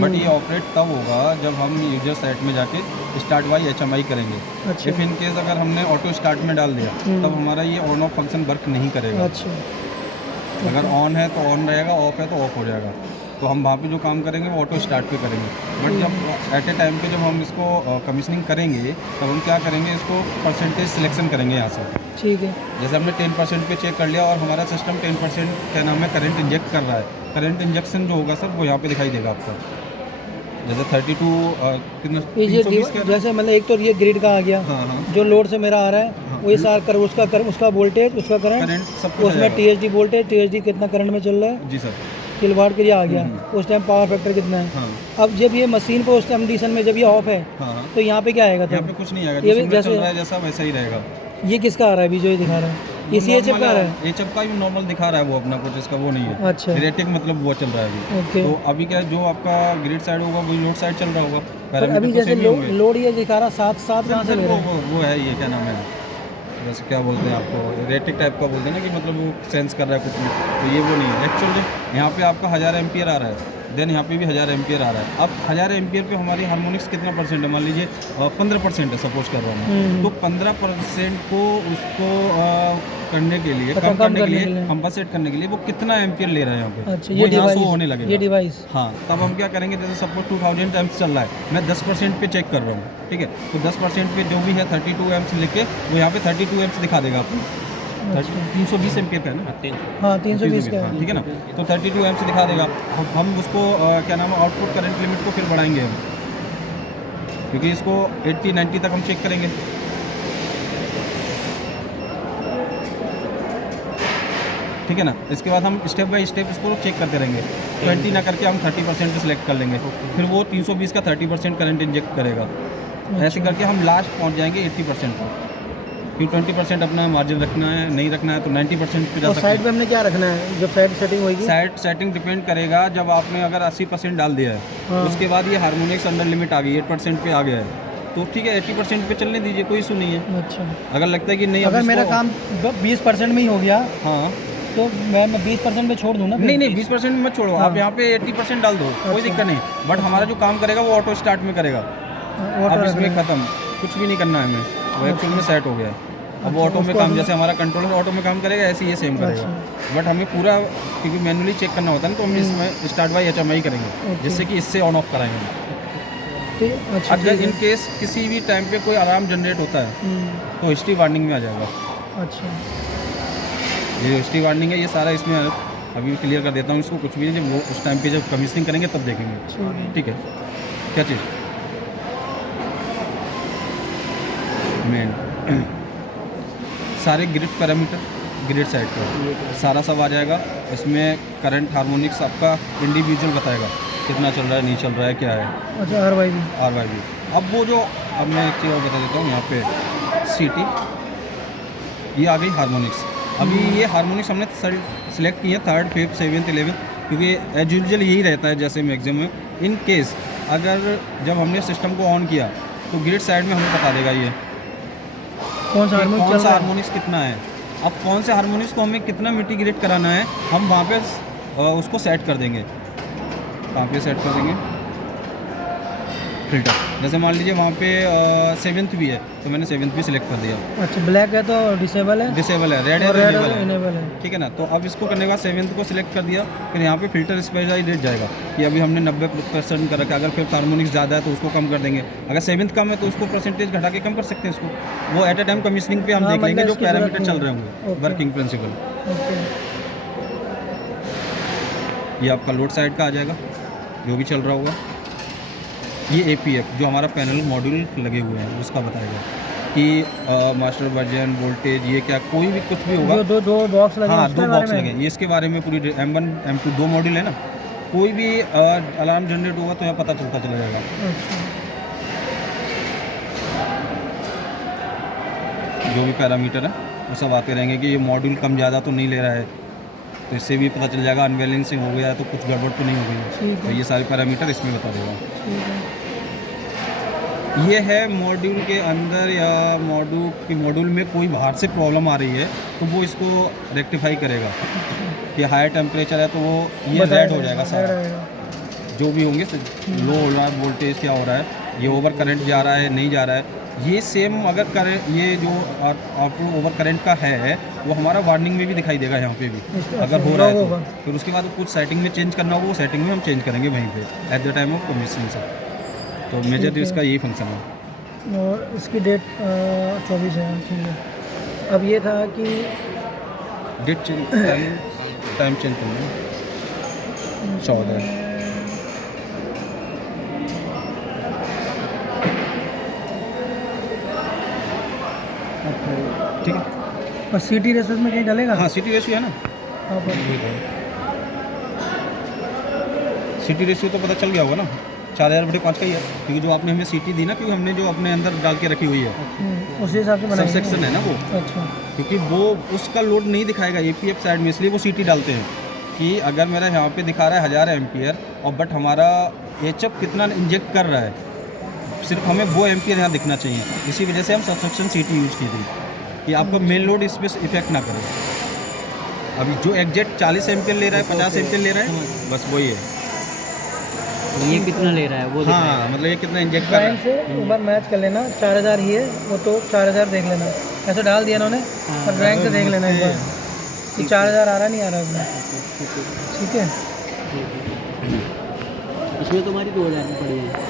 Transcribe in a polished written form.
But ये operate तब होगा जब हम यूजर साइट में जाके स्टार्ट बाई HMI करेंगे। अच्छा। इफ़ इन केस अगर हमने ऑटो स्टार्ट में डाल दिया तब हमारा ये ऑन ऑफ फंक्शन वर्क नहीं करेगा। अच्छा। अगर ऑन है तो ऑन रहेगा, ऑफ है तो ऑफ हो जाएगा। तो हम वहाँ पे जो काम करेंगे वो ऑटो स्टार्ट पे करेंगे। बट जब एट ए टाइम पे जब हम इसको कमीशनिंग करेंगे तब हम क्या करेंगे, इसको परसेंटेज सिलेक्शन करेंगे यहाँ से। ठीक है। जैसे हमने 10% पे चेक कर लिया और हमारा सिस्टम 10% क्या नाम है करंट इंजेक्ट कर रहा है। करंट इंजेक्शन जो होगा सर वो यहाँ पे दिखाई देगा आपको। जैसे 32 कितना ये 320 का। जैसे मतलब एक तो ये ग्रिड का आ गया। हाँ हाँ जो लोड से मेरा आ रहा है हाँ। वो ये सारा कर उसका वोल्टेज, उसका करंट, करंट सब कुछ आ उसमें जाएगा। THD वोल्टेज, THD कितना करंट में चल रहा है, जी सर। किलोवाट के लिए आ गया। उस टाइम पावर फैक्टर कितना है। हाँ अब जब ये मशीन पे उस कंडीशन में जब ये ऑफ है हाँ हाँ। तो यहाँ पे क्या आएगा? यहाँ तो पे कुछ नहीं आएगा, ये जो भी सिग्नल चल जैसे रहा है जैसा वैसा ही रहेगा। ये किसका आ रहा है अभी जो ये दिखा रहा है? इसी HF का आ रहा है। HF का ही नॉर्मल दिखा रहा है वो अपना, कुछ इसका वो नहीं है। अच्छा। रेटिंग मतलब वो चल रहा है अभी। ओके। तो अभी क्या है, जो आपका ग्रिड साइड होगा वही लोड साइड चल रहा होगा। पर अभी पैरामीटर तो जैसे सेम ही होंगे। लोड ये दिखा रहा 7 कहाँ से ले रहा है? वो है ये क्या नाम है, वैसे क्या बोलते हैं आपको, रेटिंग टाइप का बोलते हैं ना, कि मतलब वो सेंस कर रहा है कुछ भी। तो ये वो नहीं है एक्चुअली। यहाँ पे आपका 1000 एम्पियर आ रहा है, देन यहाँ पे भी 1000 एम्पियर आ रहा है। अब 1000 एम्पियर पे हमारी हार्मोनिक्स कितना परसेंट है, मान लीजिए 15% है, सपोज कर रहा हूँ मैं। तो 15% को उसको करने के लिए, कम करने के लिए, कंपनसेट करने के लिए वो कितना एम्पियर ले रहे हैं यहाँ पे। अच्छा, वो ये यहाँ डिवाइस, शो होने लगेगा। ये डिवाइस। हाँ, तब हम क्या करेंगे, जैसे सपोज 2000 एम्प्स चल रहा है, मैं 10% पे चेक कर रहा हूँ, ठीक है। तो 10% पे जो भी है 32 एम्प्स लिख के वो यहाँ पे 32 एम्प्स दिखा देगा आपको। 320 एम्पियर का है ना। हाँ 320 का हाँ, है। ठीक है ना। तो 32 एम्प्स दिखा देगा। हम उसको क्या नाम है, आउटपुट करंट लिमिट को फिर बढ़ाएंगे हम, क्योंकि इसको 80-90 तक हम चेक करेंगे। ठीक है ना। इसके बाद हम स्टेप बाय स्टेप इसको चेक करते रहेंगे। 20 ना करके हम 30% पे सिलेक्ट कर लेंगे, फिर वो 320 का 30% करंट इंजेक्ट करेगा। ऐसे करके हम लास्ट पहुंच जाएंगे 80% पर। फिर 20% अपना मार्जिन रखना है, नहीं रखना है तो 90% पे जा और सकते साइड हैं। पे हमने क्या रखना है जब साइड सेटिंग होगी? साइड सेटिंग डिपेंड करेगा, जब आपने अगर 80% डाल दिया है हाँ। उसके बाद ये हार्मोनिक्स अंडर लिमिट आ गई, 8% पे आ गया है, तो ठीक है 80% पे चलने दीजिए, कोई इशू नहीं है। अच्छा। अगर लगता है कि नहीं, अगर मेरा काम 20% में ही हो गया हाँ, तो मैं 20% में छोड़ दूँ ना? नहीं 20% में मत छोड़ो। हाँ। आप यहाँ पे 80% डाल दो, कोई दिक्कत नहीं। बट हमारा जो काम करेगा वो ऑटो स्टार्ट में करेगा। अब इसमें ख़त्म, कुछ भी नहीं करना है हमें, वो एक्चुअल में सेट हो गया है। अब वो ऑटो में काम, जैसे हमारा कंट्रोलर ऑटो में काम करेगा ऐसे ही ये सेम करेगा। बट हमें पूरा, क्योंकि मैनुअली चेक करना होता है ना, तो हम इसमें स्टार्ट बाय HMI करेंगे, जिससे कि इससे ऑन ऑफ कराएंगे। अच्छा। अगर इन केस किसी भी टाइम पे कोई अलार्म जनरेट होता है तो हिस्ट्री वार्निंग में आ जाएगा। अच्छा। ये हिस्ट्री वार्निंग है, ये सारा इसमें अभी क्लियर कर देता हूँ इसको। कुछ भी नहीं, जब वो उस टाइम पे जब कमीशनिंग करेंगे तब देखेंगे। ठीक है। क्या चीज़ मेन सारे ग्रिड पैरामीटर, ग्रिड साइड पर सारा सब आ जाएगा। इसमें करंट हार्मोनिक्स आपका इंडिविजुअल बताएगा कितना चल रहा है, नहीं चल रहा है, क्या है। अच्छा। RYB। अब वो जो, अब मैं एक चीज़ और बता देता हूँ, यहाँ पे CT ये आ गई हार्मोनिक्स। अभी ये हार्मोनिक्स हमने सेलेक्ट की है 3rd, 5th, 7th, 11th, क्योंकि एज यूजुअल यही रहता है जैसे मैक्सिमम। इन केस अगर जब हमने सिस्टम को ऑन किया तो ग्रिड साइड में हमें बता देगा ये कौन सा हार्मोनिक्स कितना है। अब कौन से हार्मोनिक्स को हमें कितना मिटिगेट कराना है, हम वहाँ पे उसको सेट कर देंगे। कहाँ पे सेट कर देंगे, फिल्टर। जैसे मान लीजिए वहाँ पे 7th भी है तो मैंने 7th भी सिलेक्ट कर दिया। अच्छा। ब्लैक है तो डिसेबल है, डिसेबल है, रेड है तो इनेबल है। ठीक है ना। तो अब इसको करने के बाद 7th को सिलेक्ट कर दिया, फिर यहाँ पे फिल्टर स्पेशलाइज रेट जाएगा कि अभी हमने 90% कर रखा है। अगर फिर हार्मोनिक्स ज़्यादा है तो उसको कम कर देंगे, अगर 7th कम है तो उसको परसेंटेज घटा के कम कर सकते हैं इसको। वो एट ए टाइम कमीशनिंग पे हम देख लेंगे जो पैरामीटर चल रहे होंगे, वर्किंग प्रिंसिपल। ये आपका लोड साइड का आ जाएगा जो भी चल रहा होगा। ये APF जो हमारा पैनल मॉड्यूल लगे हुए हैं उसका बताएगा कि मास्टर वर्जन, वोल्टेज, ये क्या, कोई भी कुछ भी होगा। दो बॉक्स लगे। हाँ, 2 बॉक्स लगे। ये इसके बारे में पूरी M1 M2 2 मॉड्यूल है ना। कोई भी अलार्म जनरेट होगा तो यहाँ पता चलता चला जाएगा। जो भी पैरामीटर है वो सब आते रहेंगे कि ये मॉड्यूल कम ज़्यादा तो नहीं ले रहा है, तो इससे भी पता चल जाएगा अनबैलेंसिंग हो गया है तो कुछ गड़बड़ तो नहीं हो गई। तो ये सारे पैरामीटर इसमें बता देगा। ये है मॉड्यूल के अंदर, या मॉड्यूल में कोई बाहर से प्रॉब्लम आ रही है तो वो इसको रेक्टिफाई करेगा कि हाई टेम्परेचर है तो वो ये रेड हो जाएगा सारा। जो भी होंगे लो हो रहा है वोल्टेज क्या हो रहा है, ये ओवर करंट जा रहा है नहीं जा रहा है, ये सेम अगर करें ये जो आपको ओवर करंट का है वो हमारा वार्निंग में भी दिखाई देगा यहाँ पे भी अगर हो रहा है तो। फिर उसके बाद कुछ सेटिंग में चेंज करना होगा, वो सेटिंग में हम चेंज करेंगे वहीं पे at the time of commission से। तो मेजर इसका यही फंक्शन है। और इसकी डेट 24 है, ठीक है। अब ये था कि डेट चेंज टाइम चेंज करना 14 ठीक है। और सिटी रेसेस में कहीं डालेगा? हाँ सिटी रेशियो है ना, हाँ पर सिटी रेशियो तो पता चल गया होगा ना, 4000/5 का ही है, क्योंकि जो आपने हमें सिटी दी ना, क्योंकि हमने जो अपने अंदर डाल के रखी हुई है उसी हिसाब से सब बनाएंगे। सेक्शन है ना वो, अच्छा, क्योंकि वो उसका लोड नहीं दिखाएगा एपीएफ साइड में, इसलिए वो सिटी डालते हैं कि अगर मेरा यहाँ पे दिखा रहा है 1000 एम्पियर और बट हमारा एचएफ कितना इंजेक्ट कर रहा है, सिर्फ हमें वो एम्पियर यहाँ दिखना चाहिए। इसी वजह से हम सबसेक्शन सिटी यूज की थी कि आपका मेन लोड इस पर इफेक्ट ना करे। अभी जो एग्जैक्ट 40 एम्पियर ले रहा है 50 एम्पियर ले रहा है बस वही है। तो ये कितना ले रहा है वो दिखाएगा। हाँ मतलब ये कितना इंजेक्ट कर रहा ड्राइंग से एक बार मैच कर लेना, 4000 ही है वो, तो 4000 देख लेना, ऐसे डाल दिया उन्होंने, और ड्राइंग से देख लेना एक बार कि 4000 आ रहा नहीं आ रहा उसमें, ठीक है। इसमें तो हमारी 2000 पड़ी है।